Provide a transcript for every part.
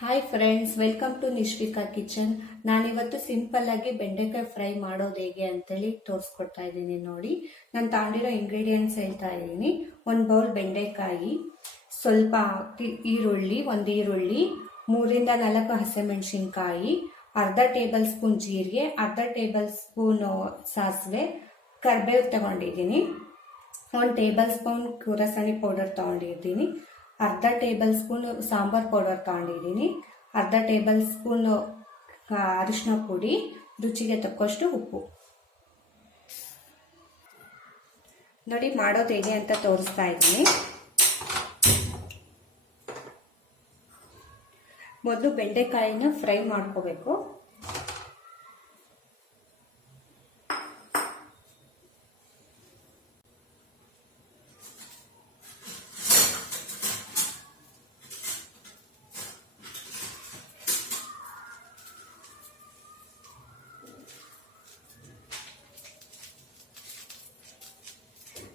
Hi friends, welcome to Nishvika kitchen. ನಾನಿವತ್ತು simple ಆಗಿ ಬೆಂಡೆಕಾಯಿ ಫ್ರೈ ಮಾಡೋದು ಹೇಗೆ ಅಂತೇಳಿ ತೋರಿಸ್ಕೊಡ್ತಾ ಇದ್ದೀನಿ. ನೋಡಿ, ನಾನು ತಗೊಂಡಿರೋ ಇಂಗ್ರೀಡಿಯೆಂಟ್ಸ್ ಹೇಳ್ತಾ ಇದ್ದೀನಿ. ಒಂದು ಬೌಲ್ ಬೆಂಡೆಕಾಯಿ, ಸ್ವಲ್ಪ ಈರುಳ್ಳಿ, ಒಂದು ಈರುಳ್ಳಿ, 3-4 ಹಸಿಮೆಣಸಿನ್ಕಾಯಿ, ಅರ್ಧ ಟೇಬಲ್ ಸ್ಪೂನ್ ಜೀರಿಗೆ, ಅರ್ಧ ಟೇಬಲ್ ಸ್ಪೂನ್ ಸಾಸಿವೆ, ಕರಿಬೇವು ತಗೊಂಡಿದ್ದೀನಿ, 1 ಟೇಬಲ್ ಸ್ಪೂನ್ ಕೂರಸಣಿ ಪೌಡರ್ ತಗೊಂಡಿದ್ದೀನಿ, ಅರ್ಧ ಟೇಬಲ್ ಸ್ಪೂನ್ ಸಾಂಬಾರ್ ಪೌಡರ್ ತಗೊಂಡಿದ್ದೀನಿ, ಅರ್ಧ ಟೇಬಲ್ ಸ್ಪೂನ್ ಅರಿಶಿನ ಪುಡಿ, ರುಚಿಗೆ ತಕ್ಕಷ್ಟು ಉಪ್ಪು. ನೋಡಿ ಮಾಡೋದು ಹೇಗೆ ಅಂತ ತೋರಿಸ್ತಾ ಇದ್ದೀನಿ. ಮೊದಲು ಬೆಂಡೆಕಾಯಿನ ಫ್ರೈ ಮಾಡ್ಕೋಬೇಕು.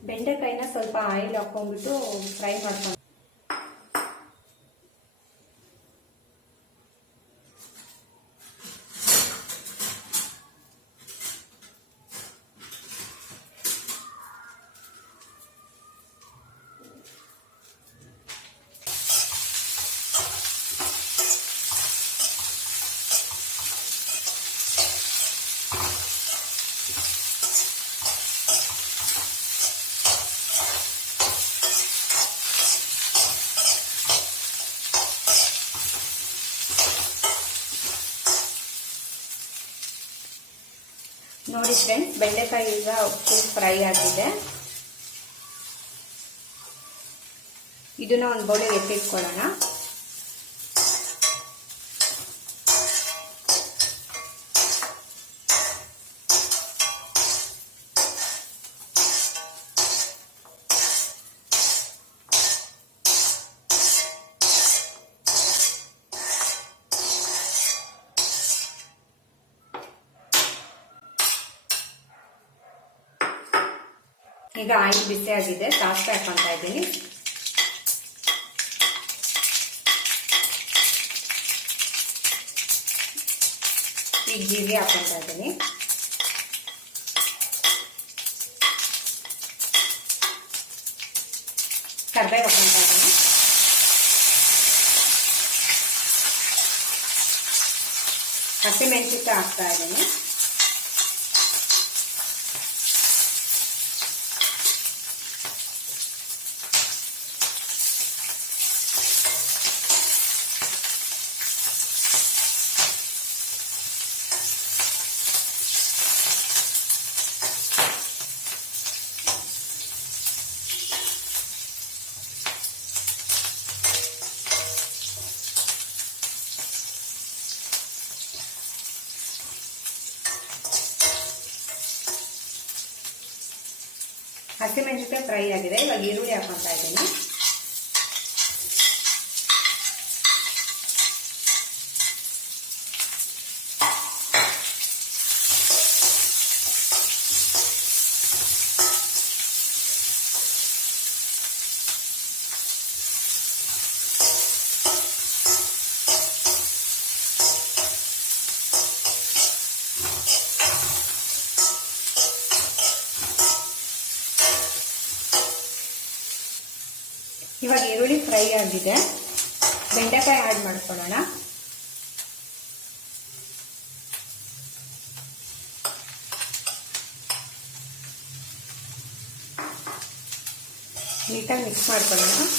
ಬೆಂಡೆಕಾಯಿನ ಸ್ವಲ್ಪ ಆಯಿಲ್ ಹಾಕೊಂಡ್ಬಿಟ್ಟು ಫ್ರೈ ಮಾಡ್ಕೊಂಡು ನೋಡಿ ಫ್ರೆಂಡ್ಸ್, ಬೆಂಡೆಕಾಯಿ ಈಗ ಫುಲ್ ಫ್ರೈ ಆಗಿದೆ. ಇದನ್ನ ಒಂದು ಬೌಲಿಗೆ ಎತ್ತಿಟ್ಕೊಳ್ಳೋಣ. ಈಗ ಆಯಿಲ್ ಬಿಸಿ ಆಗಿದೆ, ಸಾಸಿವೆ ಹಾಕೊಂತ ಇದ್ದೀನಿ. ಈಗ ಜೀರಿಗೆ ಹಾಕೊಂತ ಇದ್ದೀನಿ. ಕರಿಬೇವು ಹಾಕೊಂತ ಇದ್ದೀನಿ. ಹಸಿಮೆಣಸಿನಕಾಯಿ ಹಾಕ್ತಾ ಇದ್ದೀನಿ. ಹಸಿಮೆಣಸಿನಕಾಯಿ ಫ್ರೈ ಆಗಿದೆ. ಇವಾಗ ಈರುಳ್ಳಿ ಹಾಕೊಂತ ಇದ್ದೀನಿ. ಇವಾಗ ಈರುಳ್ಳಿ ಫ್ರೈ ಆಗಿದೆ, ಬೆಂಡೆಕಾಯಿ ಆಡ್ ಮಾಡ್ಕೊಳ್ಳೋಣ. ನೀಟಾಗಿ ಮಿಕ್ಸ್ ಮಾಡ್ಕೊಳ್ಳೋಣ.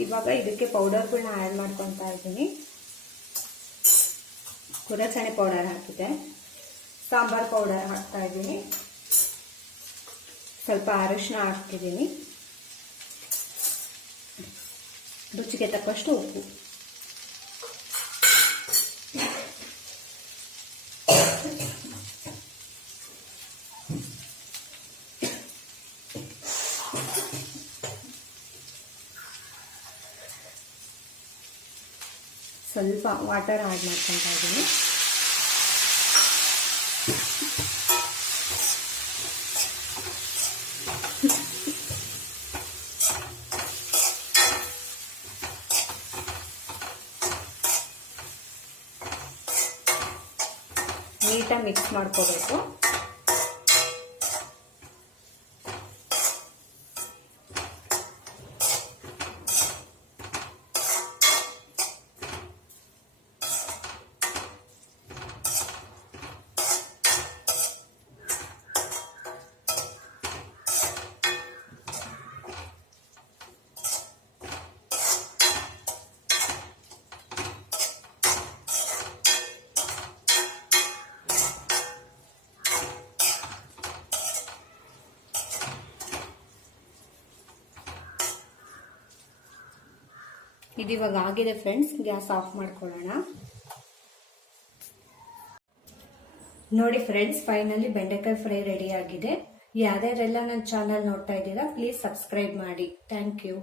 ಇವಾಗ ಇದಕ್ಕೆ ಪೌಡರ್ಗಳನ್ನ ಆ್ಯಡ್ ಮಾಡ್ಕೊತಾ ಇದ್ದೀನಿ. ಕೂರಸಣಿ ಪೌಡರ್ ಹಾಕಿದೆ, ಸಾಂಬಾರ್ ಪೌಡರ್ ಹಾಕ್ತಾ ಇದ್ದೀನಿ, ಸ್ವಲ್ಪ ಅರಿಶಿನ ಹಾಕ್ತಿದ್ದೀನಿ, ರುಚಿಗೆ ತಕ್ಕಷ್ಟು ಉಪ್ಪು. ಸ್ವಲ್ಪ ವಾಟರ್ ಆ್ಯಡ್ ಮಾಡ್ಕೊತಾ ಇದ್ದೀನಿ. ನೀಟಾಗಿ ಮಿಕ್ಸ್ ಮಾಡ್ಕೋಬೇಕು. ಇದು ಇವಾಗ ಆಗಿದೆ ಫ್ರೆಂಡ್ಸ್. ಗ್ಯಾಸ್ ಆಫ್ ಮಾಡ್ಕೊಳ್ಳೋಣ. ನೋಡಿ ಫ್ರೆಂಡ್ಸ್, ಫೈನಲಿ ಬೆಂಡೆಕಾಯಿ ಫ್ರೈ ರೆಡಿ ಆಗಿದೆ. ಯಾರ್ಯಾರೆಲ್ಲ ನನ್ನ ಚಾನಲ್ ನೋಡ್ತಾ ಇದ್ದೀರಾ ಪ್ಲೀಸ್ ಸಬ್ಸ್ಕ್ರೈಬ್ ಮಾಡಿ. Thank you.